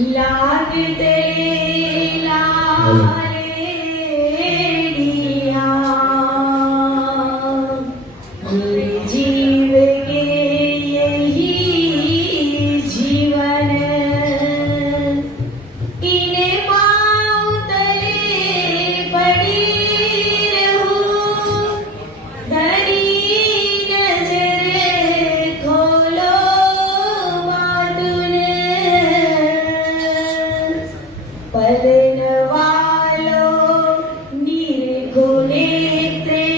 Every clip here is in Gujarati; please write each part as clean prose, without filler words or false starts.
लाग तेरे लाड़िया मेरे जीव के यही जीवन इन्हें पाँव तले पड़ी रहूं धरी नजर खोलो मातुने पलन वालो निरखो नेत्रे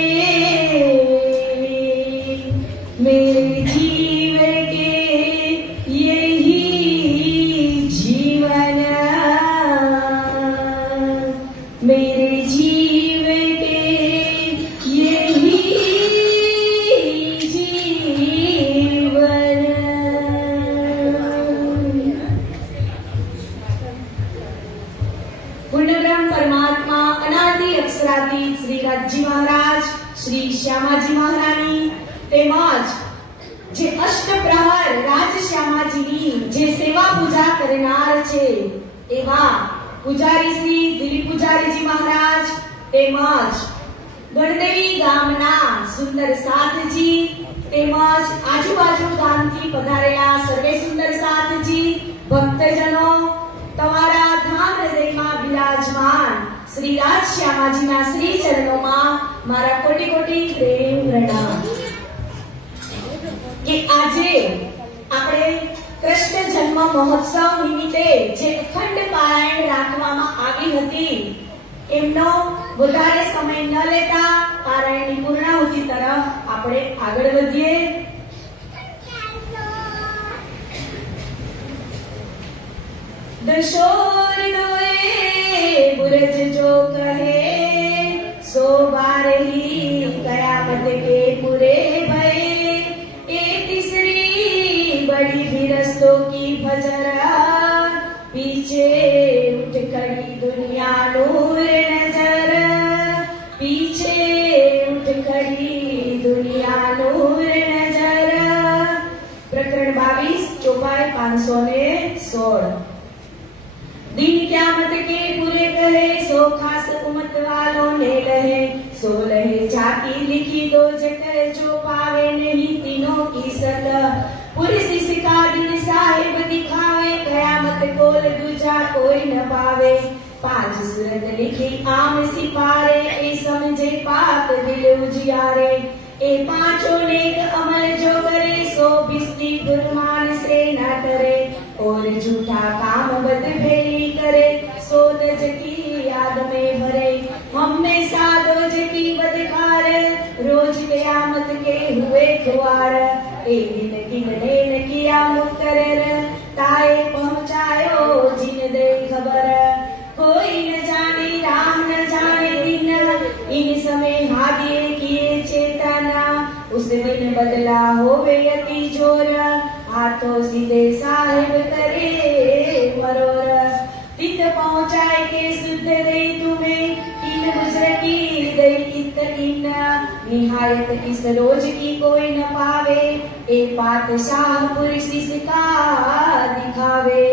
मेरे जीव के यही जीवन मेरे जीव के यही जीवन। પૂર્ણબ્રહ્મ પરમાત્મા અનાદિ અક્ષરાતીત શ્રી રાજજી મહારાજ શ્રી શ્યામાજી મહારાણી તેમજ જે અષ્ટપ્રહર રાજ શ્યામાજીની જે સેવા પૂજા કરનાર છે એવા પૂજારી શ્રી દિલીપ પૂજારીજી મહારાજ તેમજ ગણદેવી ગામના સુંદર સાથજી તેમજ આજુબાજુ ગામથી પધારેલા સર્વે સુંદર સાથજી ભક્તજનો તમારા ધામ હૃદયમાં બિરાજમાન શ્રી રાજ શ્યામાજીના શ્રી ચરણોમાં મારા કોટી કોટી પ્રેમ પ્રણામ કે આજે આપણે કૃષ્ણ જન્મ મહોત્સવ નિમિત્તે જે અખંડ પારાયણ રાખવામાં આવી હતી એમનો વધારે સમય ન લેતા પારાયણની પૂર્ણાહુતિ તરફ આપણે આગળ વધીએ। दशोर दोए बुरज जो कहे सो बार ही कयामत के पूरे भय ए तीसरी बड़ी भिरस्तों की भजरा पीछे उठ खड़ी दुनिया नूर नजर पीछे उठ खड़ी दुनिया नूर नजर। प्रकरण 22 चौपाई 516। दिन क्यामत के पूरे कहे सो खास उमत वालों ने लहे सो लहे जाति लिखी दो जगह जो पावे नहीं तीनों की सत पुलिस सिका दिन साहिब दिखावे कयामत कोल दूजा कोई न पावे पांच सूरत लिखी आम सिपारे ए समझे पाक दिल उजियारे ए पांचों नेक अमल जो करे सो बिस्ती फुरमान से न करे और झूठा काम बद भेली करे सो दज की याद में भरे हमेशा दोज की बदकार रोज कयामत के हुए खुआर ए दिन किमने न किया मुकरर ताए पहुंचायो जिन दे खबर कोई न जाने राम न जाने दिन इन समय हादिए किए चेतना उस दिन बदला होवे अति जोर हाथों सीधे साहिब करे मरोर तित पहुंचाए के शुद्ध दे तुम्हें इन गुजर की दई इत इन निहायत इस रोज की कोई न पावे ए पातशाह पुरुष का दिखावे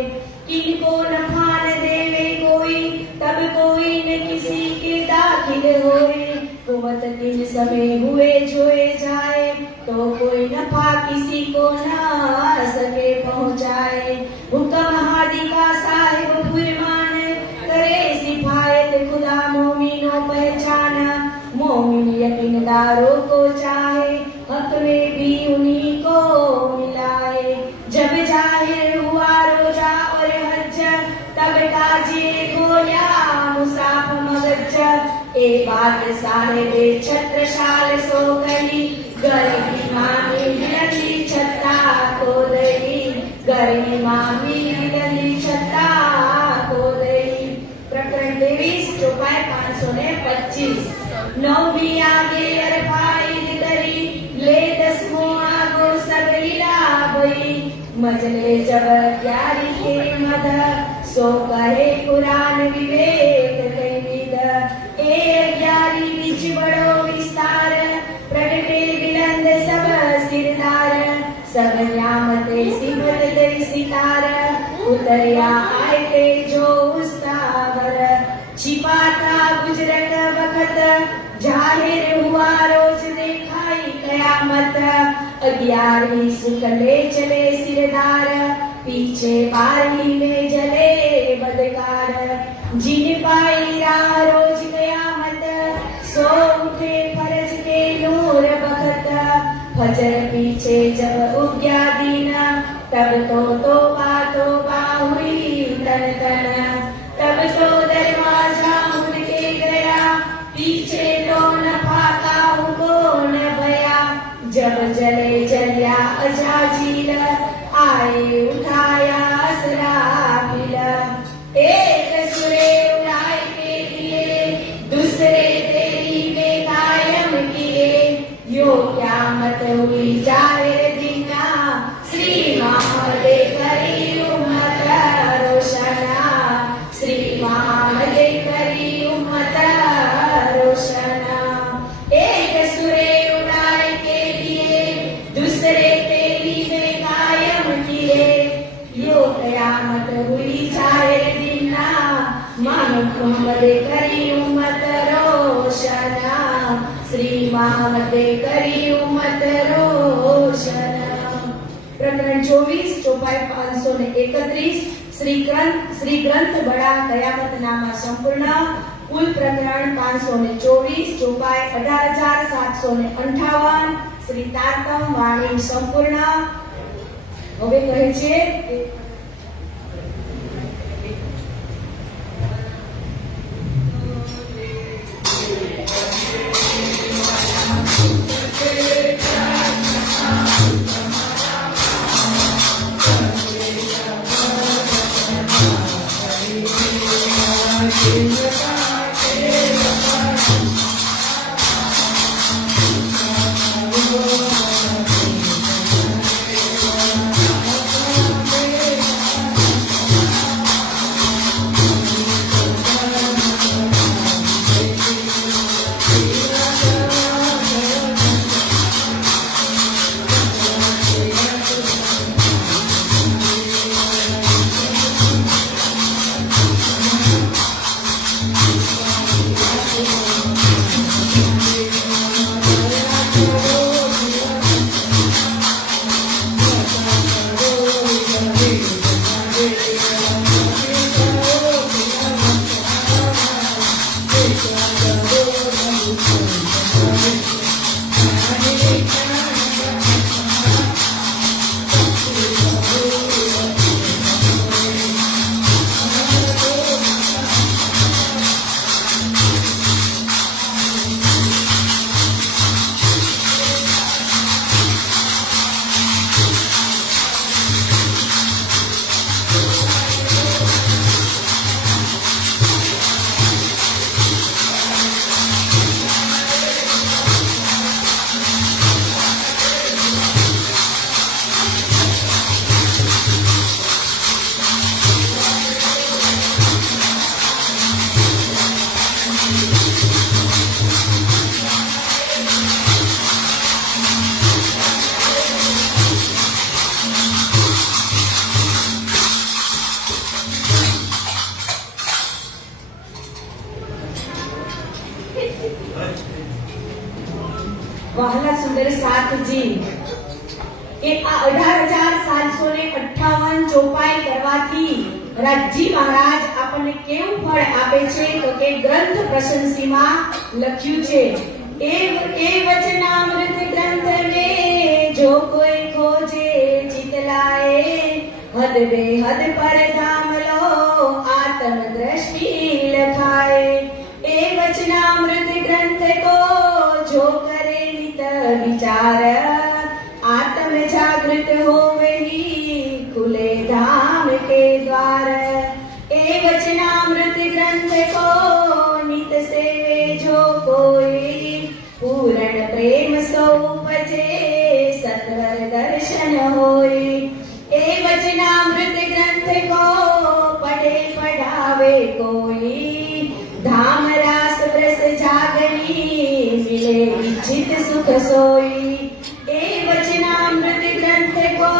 किनको न फान देवे कोई तब कोई न किसी के दाखिल होए तो मत किन समय हुए जोए जाए तो कोई नफा किसी को न सके पहुंचाए हुक्म हादी का साहिब फुरमान करे सिफायत खुदा मोमिनों पहचान मोमिन यकीनदारों को चाहे हक में भी उन्हीं को मिलाए जब जाहिर हुआ रोजा और हज तब ताजिए खोया मुसाफ मगज ए बात साहेब छत्रशाल सो गई गरीबी मामी मिलती छत्ता को दई गरीबी मामी मिलती छत्ता को दई। प्रकरण 23 चौपाई 525। नौवीं आगे अरफाई दरी ले 10वां आगो सबलीला भई मजले जब 11 के मद सो कहे कुरान विवेक कई विद ए 11 बीच बड़ो विस्तार प्रगटे बिलंद सब सिरदार सब न्यामते सिमत दई सितार उतरिया आए जाहिर हुआ रोज देखाई कयामत। 11वीं सुकले चले सिरदार, पीछे 12वीं में जले बदकार। जिन पाई राह रोज कयामत, सो उठे फर्ज के नूर बखत। फजर पीछे जब उग्या दीन, तब तो तोबा हुई तन तन। तब तो दरवाजा मुड़ के गया, पीछे तो न फाका कौन भया। जब जले जलिया अजाजील, आए उठाया असराफिल। एक सुरे उड़ाए के लिए, दूसरे तेरी बेकायम किए। यो क़यामत हुई जाहिर दीना, श्री मोहम्मद करी उम्मत रोशना। श्री मोहम्मद करी उम्मत रोशना। एक सुरे उड़ाए के लिए, दूसरे तेरी बेकायम किए। यो क़यामत हुई जाहिर दीना, मोहम्मद करी उम्मत रोशना। श्री मोहम्मद करी उम्मत रोशना। प्रकरण 24 ચોપાઈ 531 શ્રી ગ્રંથ બડા કયામતનામા સંપૂર્ણ। કુલ પ્રકરણ 524 ચોપાઈ 18,758। શ્રી તારતમ વાણી સંપૂર્ણ। હવે કહે છે વહાલા સુંદર સાથજી કે આ 18,758 ચોપાઈ કરવાથી રાજજી મહારાજ આપણને કેવું ફળ આપે છે તો કે ગ્રંથ પ્રશંસીમાં લખ્યું છે એ વચનામૃત ગ્રંથ મે જો કોઈ ખોજે ચિતલાએ હદ બેહદ પર ધામ લો આત્મ દ્રષ્ટિ લખાए એ વચનામૃત ગ્રંથ को जो करे नित विचार आत्म जागृत हो वही खुले धाम के द्वार ए वचनामृत ग्रंथ को नित सेवे जो कोई पूर्ण प्रेम सो उपजे सत्वर दर्शन होई ए वचनामृत ग्रंथ को पढ़े पढ़ावे कोई धाम रास रस जागनी मिले इच्छित सुख सोई ए वचनामृत ग्रंथ को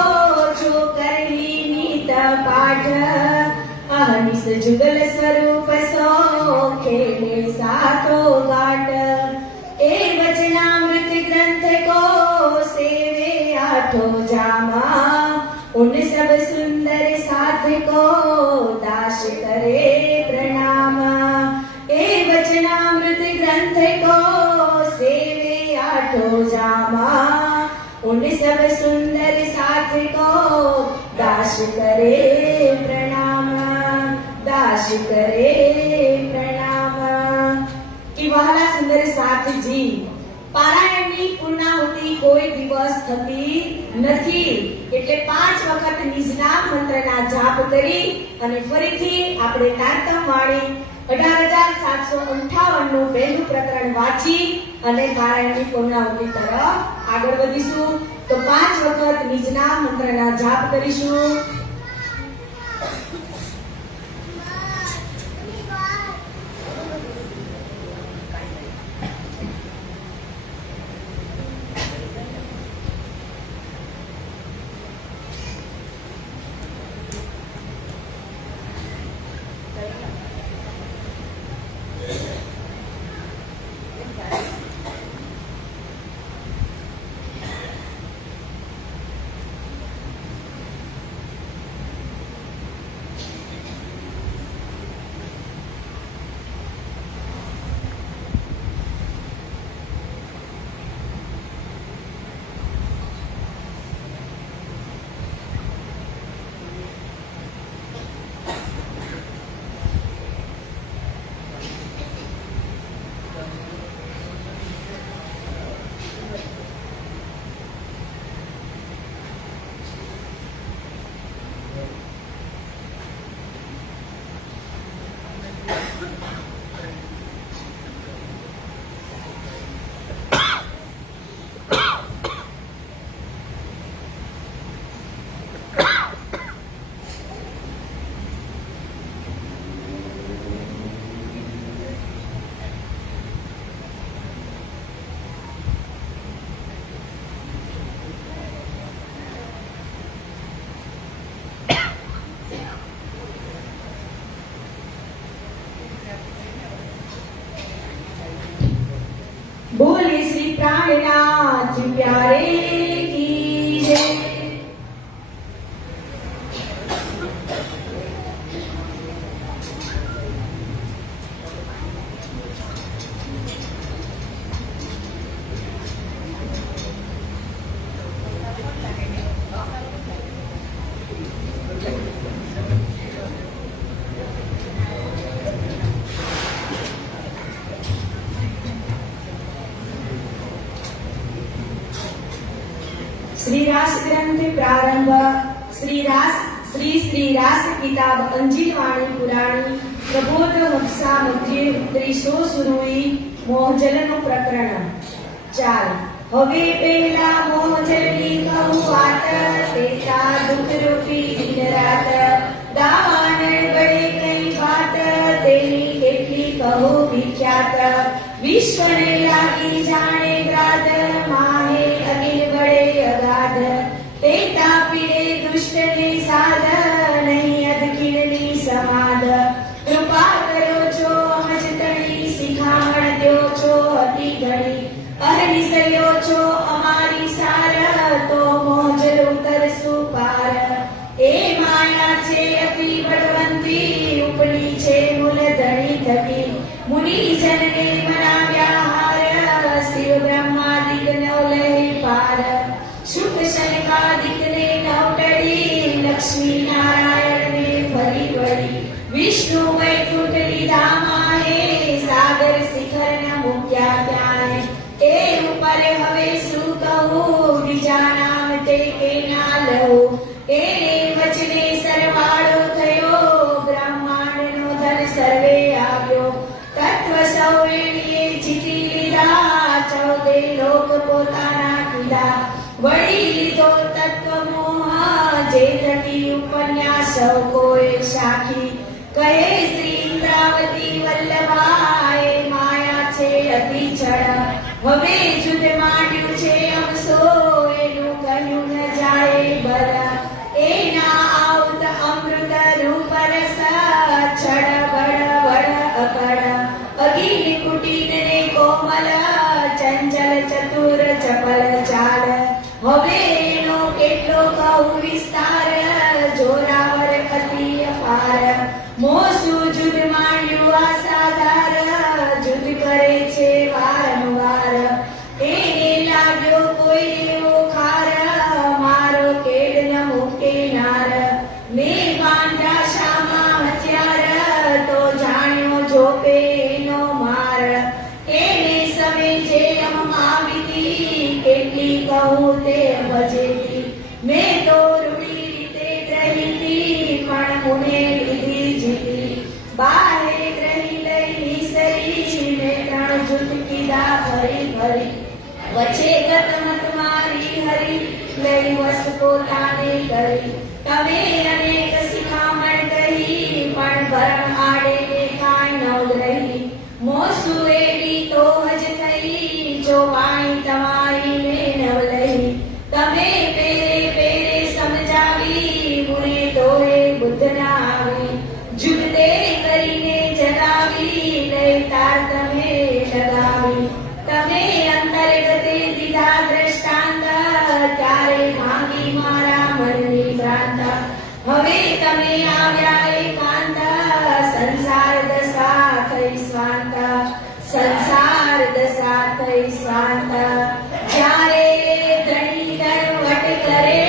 जो करही नीत पाठ अहनिस जुगल स्वरूप सो खेले सातो गाट को दास करे प्रणाम। ए वचनामृत ग्रंथ को सेवे आठो जामा। उन सब सुंदर साथ को दास करे प्रणाम, दास करे प्रणाम। कि वहाला सुंदर साथजी, પારાયણની પૂર્ણાહુતિ કોઈ દિવસ થતી નથી, એટલે 5 વખત નિજનામ મંત્રના જાપ કરી અને ફરીથી આપણે તારતમ વાણી 18758 નું પહેલું પ્રકરણ વાંચી અને પારાયણની પૂર્ણાહુતિ તરફ આગળ વધીશું। તો 5 વખત નિજનામ મંત્રના જાપ કરીશું। बोले श्री प्राणनाथ प्यारे की जय। श्री रास ग्रंथ प्रारंभ। श्री रास किताब अंजिल वाणी पुराणी प्रबोध वक्षा मध्य उत्तरी सो सुरुई मोहजलनु प्रकरण 4। હવે પહેલા મોહજલની કહું વાત, તેતા દુઃખ રૂપી દિન રાત। દાવાનળ વડે કઈ વાત, તેની કેટલી કહું વિખ્યાત। વિશ્વને લાગી જાણે ગ્રાદ, માહે અગિલ વડે અગાધ। તેતા પીડે દુષ્ટને સાધ, નહીં અધકીરની સમાધ। કૃપા કરો છો અમજતણી, શિખામણ દ્યો છો અતિ ઘણી। અહનિસર્યો છો અમારી સાર, તો મોજલ ઉતરસુ પાર। એ માયા છે અતિ બળવંતી, ઉપડી છે મૂલ ધણી થકી। મુનિ જનને મનાવ્યા હાર, શિવ બ્રહ્માદિક નવ લહે પાર। શુક શનકાદિક ને નવ ટળી, લક્ષ્મી નારાયણ ને ફરી વળી। વિષ્ણુ વૈકુંઠ લીધા માહે, સાગર શિખર ન મૂક્યા ત્યાંને। એ ઉપર હવે શું કહું, બીજા નામ તે કે ના લઉં। એને વચને સરવાળો થયો, બ્રહ્માંડનો ધન સર્વે આવ્યો। તત્વ સૌએ જીતી લીધા, 14 લોક પોતાના કીધા। વળી લીધો તત્વ મોહ, જે થકી ઉપન્યાસ સૌ કોઈ સાખી। કહે શ્રી ઇન્દ્રાવતી વલ્લભા, એ માયા છે અતિ છળ। હવે જુદ માંડ્યું છે અમસો, એનું કહ્યું ન જાય બર। એના આવત અમૃત રૂપ રસ, છડ બળ બળ અકળ। અગિલ કુટીન ને કોમલ, ચંચલ ચતુર ચપલ ચાલ। હવે એનો કેટલો કહું વિસ્તાર, જોરાવર અતિ મોસુ જુદ માંડ્યું આસાધાર, જુદ કરે છે વારંવાર. એને લાગ્યો કોઈ એવો ખાર, મારો કેડ ન મૂકે નાર. મેં બાંધ્યા શામાં હથિયાર, તો જાણ્યો જોપે એનો માર. એને સમે જે આવી હતી, કેટલી કહું તે ભજેતી. મેં તો રૂડી રીતે ગ્રહી હતી, પણ મુને લીધી જીતી. બારે ગ્રહી લઈ નિસરી, મેં ત્રણ જૂથ કીધા ફરી ફરી. વચ્ચે ગત મત મારી હરી, લઈ વસ પોતાને કરી. તમે અનેક શિખામણ કહી, પણ ભરણ આડે દેખાય ન રહી. મોસુ એવી તો હજ થઈ, જો વાણી તમારી મેં નવ લઈ. તમે પેરે પેરે સમજાવી, મુને તો એ બુદ્ધ ના આવી. જુગતે કરીને જગાવી, લઈ તાર તમે લગાવી. તમે અંતર્ગતે દીધા દ્રષ્ટાંત, ત્યારે ભાંગી મારા મનની ભ્રાંત. હવે તમે આવ્યા એકાંત, સંસાર દશા થઈ સ્વાંત. સંસાર દશા થઈ સ્વાંત. જ્યારે ધણી ધરવટ કરે,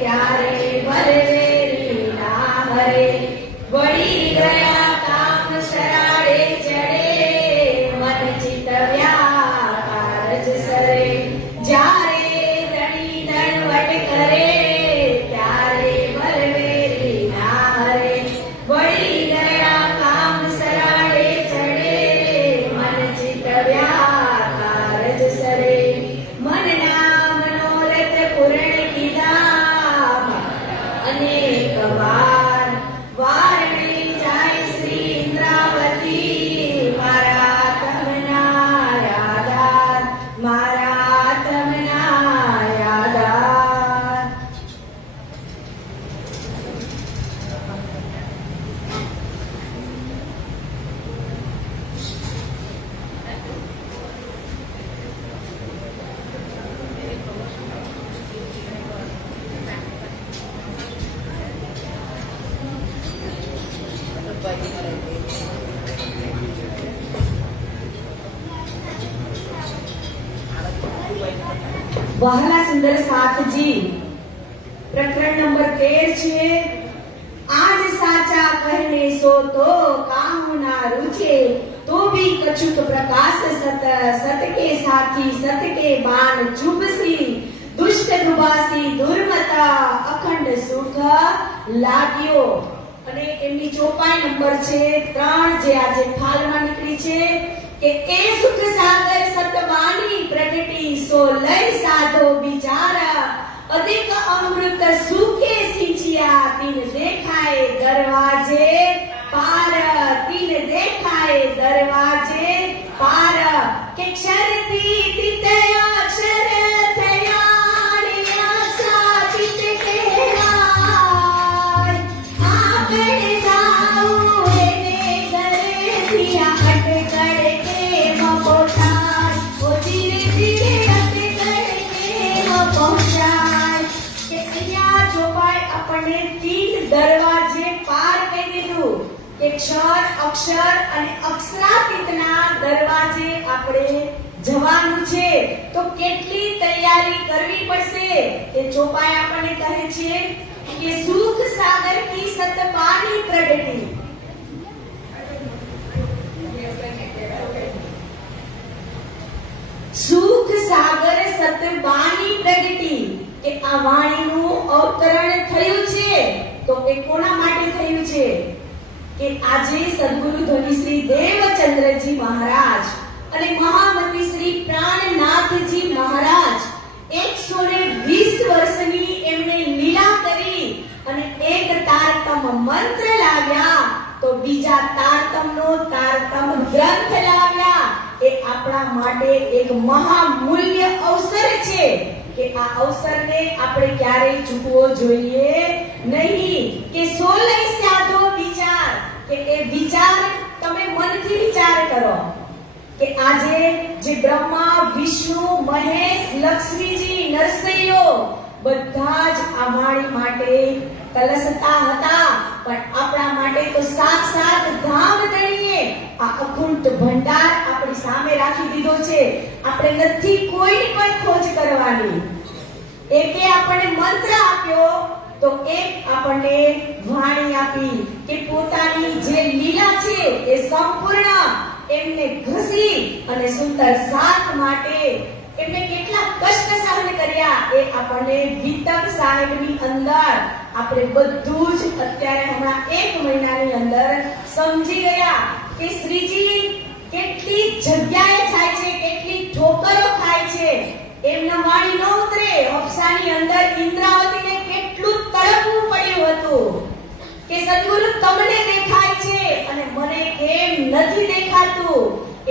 ત્યારે બલવેરી ના હરે. વળી ગયા કામ સરાડે ચડે, મન ચિત્ત વ્યાપાર જ સરે. જ્યારે ધણી ધરવટ કરે, ત્યારે બલવેરી ના હરે. વળી ગયા કામ સરાડે ચડે, મન ચિત્ત વ્યાપાર જ સરે. મનના મનોરથ પૂર્ણ કીધા, અનેક વાર. વારણે જાય શ્રી ઇન્દ્રાવતી, મારા તમના યાદાર. મારા તમના યાદાર. વહાલા સુંદર સાથજી, પ્રકરણ નંબર 13 છે. આજ સાચા કહેને સો તો કાહુ ના રૂચે, તો ભી કછુક પ્રકાશ સત. સત કે સાથી સત કે બાન ચુભસી, દુષ્ટ દુભાસી દુર્મતા, અખંડ સુખ લાગ્યો. અને એમની ચોપાઈ નંબર છે 3, જે આજે થાલમાં નીકળી છે કે એ સુખ સાગર સતવાણી પ્રગટી, સો લય સાધો બિચારા. અધિક અમૃત સુખે સિંચિયા, તીન દેખાય દરવાજે પાર. તીન દેખાય દરવાજે પાર. કે ક્ષરથી તિત અક્ષર થયા, નિરાશા તિત કહેવાય. આપણે જાઉં એને ઘરેથી, અટકળ કેમ પહોંચાય. ઓ ધીરે ધીરે અટકળ કેમ પહોંચાય. કે અહીંયા ચોપાઈ આપણને 3 દરવાજે પાર કહી દીધું. કે ક્ષર, અક્ષર અને અક્ષરાતીતના દરવાજે આપણે જવાનું છે. તો કેટલી તૈયારી કરવી પડશે? એ ચોપાઈ આપણને કહે છે કે સુખ સાગર કી સતવાણી પ્રગટી. સુખ સાગર સતવાણી પ્રગટી. કે આ વાણીનું અવતરણ થયું છે, તો એ કોના માટે થયું છે? કે આજે સદગુરુ ધ્વનિ શ્રી દેવચંદ્રજી મહારાજ અને મહામતી શ્રી પ્રાણનાથજી મહારાજ 120 વર્ષની એમણે લીલા કરી અને એક તારતમ મંત્ર લાવ્યા, તો બીજા તારતમનો તારતમ ગ્રંથ લાવ્યા. એ આપણા માટે એક મહામૂલ્ય અવસર છે કે આ અવસરને આપણે ક્યારેય ચૂકવો જોઈએ નહીં. કે સોલય સાધો વિચાર, કે એ વિચાર તમે મનથી વિચાર કરો કે આજે જે બ્રહ્મા, વિષ્ણુ, મહેશ, લક્ષ્મીજી, નરસૈયો બધા જ આ વાણી માટે કલસતા હતા, પણ આપણા માટે તો આ અખૂટ ભંડાર આપણી સામે રાખી દીધો છે. આપણે નથી કોઈની પણ ખોજ કરવાની. એકે આપણને મંત્ર આપ્યો તો એક આપણને વાણી આપી કે પોતાની જે લીલા છે એ સંપૂર્ણ એમને ઘસી અને સુંદર સાથ માટે એમને કેટલા કષ્ટ સહન કર્યા એ આપણને વિતક સાહેબની અંદર આપણે બધું જ અત્યારે હમણાં 1 મહિનાની અંદર સમજી ગયા કે શ્રીજી કેટલી જગ્યાએ જાય છે, કેટલી ઠોકરો ખાય છે. એમના વાણી ન ઉતરે. હફસાની અંદર ઇન્દ્રાવતીને કેટલું તડપવું પડ્યું હતું કે સદગુરુ તમને દેખાય છે અને મને કેમ નથી દેખાતું.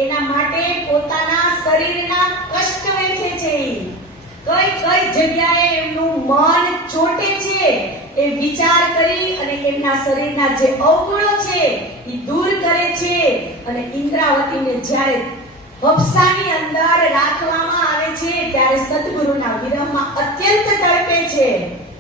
એના માટે પોતાના શરીરના કષ્ટ વેઠે છે. કઈ કઈ જગ્યાએ એમનું મન ચોટે છે એ વિચાર કરી અને એમના શરીરના જે અવગુણો છે એ દૂર કરે છે. અને ઇન્દ્રાવતીને જ્યારે હફસાની અંદર રાખવામાં આવે છે ત્યારે સદગુરુના વિરહમાં અત્યંત તડપે છે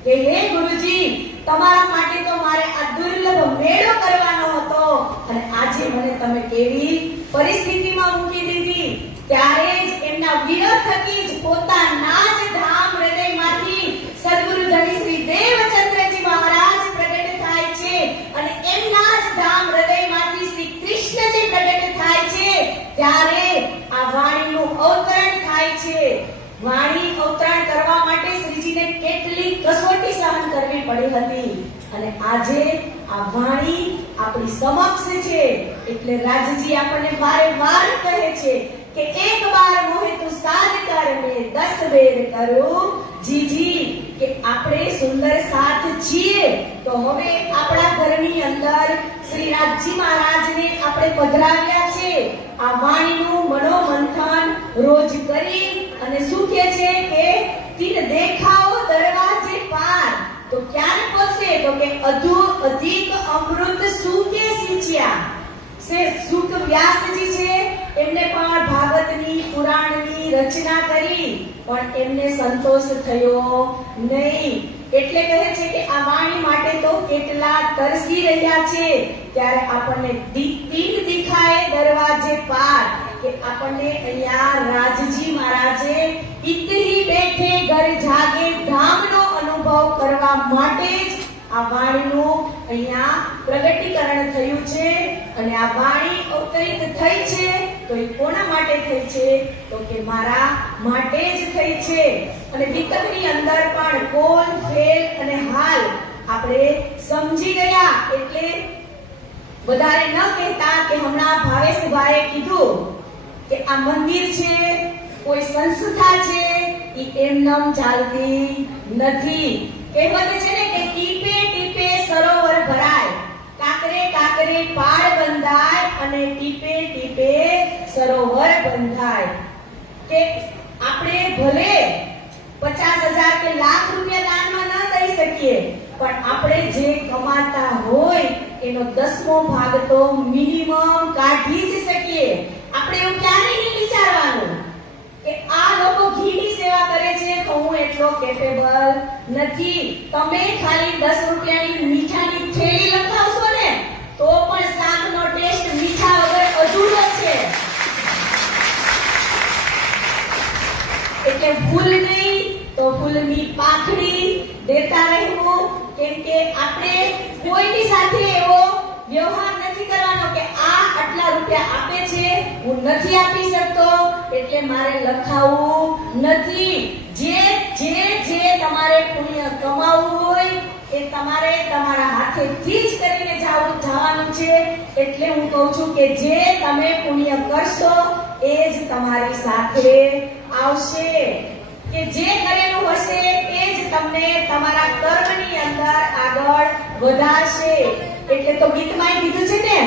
કે હે ગુરુજી, તમારા માટે તો મારે આ દુર્લભ મેળો કરવાનો હતો અને આજે મને તમે કેવી પરિસ્થિતિમાં મૂકી દીધી. ત્યારે જ એમના વિરહ થકી જ પોતાના જ ધામ હૃદયમાંથી સદગુરુ ધણી શ્રી દેવચંદ્રજી મહારાજ પ્રગટ થાય છે અને એમના જ ધામ હૃદયમાંથી શ્રી કૃષ્ણજી પ્રગટ થાય છે. ત્યારે આ વાણીનું અવતરણ થાય છે. વાણી અવતરણ કરવા માટે શ્રીજીને કેટલી કસોટી સહન કરવી પડી હતી અને આજે આ વાણી આપણી સમક્ષ છે. એટલે રાજજી આપણને વારંવાર કહે છે કે એક બાર મોહે તું સાધ કર મે 10 બેર કરું જીજી. કે આપણે સુંદર સાથ છીએ તો હવે આપણા ઘરની અંદર શ્રી રાજજી મહારાજને આપણે પધરાવ્યા છે. આ વાણીનું મનોમંથન રોજ કરી અને શું કહે છે કે તીન દેખાઓ દરવાજે પાર. તો ક્યારે પહોંચે તો કે અધિક અમૃત સુકે સિંચ્યા. સે સુખ વ્યાસજી છે એમને પણ ભાગવતની પુરાણની રચના કરી પણ એમને સંતોષ થયો નહીં. એટલે કહે છે કે આ વાણી માટે તો કેટલા તરસી રહ્યા છે. ત્યારે આપણને તીન દિખાએ દરવાજે પાર કે આપણને અહીંયા રાજજી મહારાજે ઇતરી બેઠે ઘર જાગે ધામનો અનુભવ કરવા માટે જ આ વાણીનું અહીંયા પ્રગટીકરણ થયું છે. અને આ વાણી અવતરિત થઈ છે તો એ કોના માટે થઈ છે તો કે મારા માટે જ થઈ છે. અને વિતકની અંદર પણ કોલ, ફેલ અને હાલ આપણે સમજી ગયા. એટલે વધારે ન કહેતા કે હમણાં ભાવેશભાઈએ કીધું કે આ મંદિર છે, કોઈ સંસ્થા છે, ઈ એમનેમ ચાલતી નથી. કહેવત છે ને કે ટીપે ટીપે સરોવર ભરાય, કાકરે કાકરે પાળ બંધાય અને ટીપે ટીપે સરોવર બંધાય. કે આપણે ભલે 50,000 કે લાખ રૂપિયા દાનમાં ન દઈ શકીએ પણ આપણે જે કમાતા હોય એનો 10મો ભાગ તો મિનિમમ કાઢી જ શકીએ. આપણે એવું ક્યારેય નહીં વિચારવાનું કે આ લોકો ઘીની સેવા કરે છે તો હું એટલો કેપેબલ નથી. તમે ખાલી 10 રૂપિયાની મીઠાની થેલી લખાવશો ને તો પણ શાકનો ટેસ્ટ મીઠા વગર અધૂરો છે. એટલે ભૂલ નહીં તો ફૂલની પાખડી દેતા રહેવું. કેમ કે આપણે કોઈની સાથે એવો વ્યવહાર નથી કરવાનો કે આ આટલા રૂપિયા આપે છે, હું નથી આપી શકતો એટલે મારે લખાવવું નથી. જે જે જે તમારે પુણ્ય કમાવવું હોય એ તમારે તમારા હાથેથી જ કરીને જવાનું છે. એટલે હું કહું છું કે જે તમે પુણ્ય કરશો એ જ તમારી સાથે આવશે. કે જે કરેલું હશે એ જ તમને તમારા કર્મની અંદર આગળ વધારશે. એટલે તો ગીતમાં કીધું છે ને,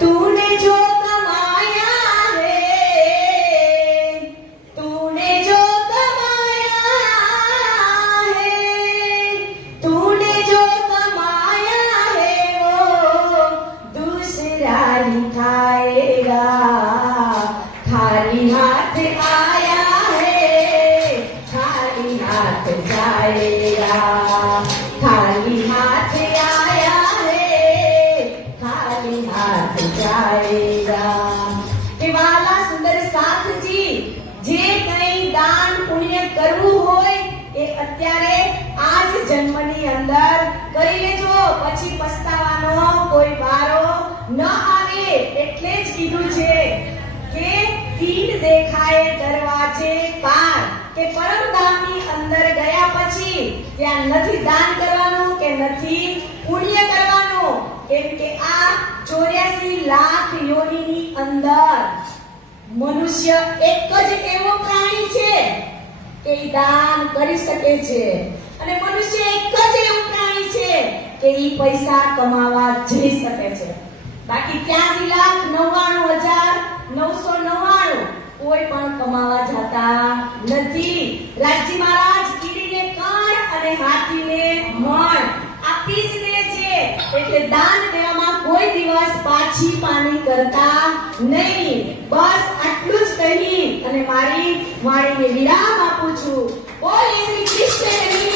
તૂને જો કમાયા હે, તૂને જો કમાયા હે, તૂને જો કમાયા હે વો दूसरा ही खाएगा. खाली हाथ आया है खाली हाथ जाएगा. खाली हाथ आया है जाएगा। કે વાલા સુંદર સાથજી, જે કંઈ દાન પુણ્ય કરવું હોય એ અત્યારે આ જ જન્મની અંદર કરી લેજો, પછી પસ્તાવાનો કોઈ વારો ન આવે. એટલે જ કીધું છે કે તીર દેખાય દરવાજે પાર, કે પરમધામની અંદર ગયા પછી ત્યાં નથી દાન કરવાનું કે નથી પુણ્ય કરવાનું. કેમ કે આ 84 લાખ યોનિની અંદર મનુષ્ય એક જ એવો પ્રાણી છે કે ઈ દાન કરી શકે છે, અને મનુષ્ય એક જ એવું પ્રાણી છે કે ઈ પૈસા કમાવા જઈ શકે છે. બાકી 83,99,999 કોઈ પણ કમાવા જતા નથી. રાજી મહારાજ કીડીને કણ અને હાથીને મણ આપી જ દે છે. એટલે દાન દેવામાં કોઈ દિવસ પાછી પાની કરતા નહીં. બસ આટલું જ કહી અને મારી વાણીને વિરામ આપું છું. બોલ શ્રી કૃષ્ણ.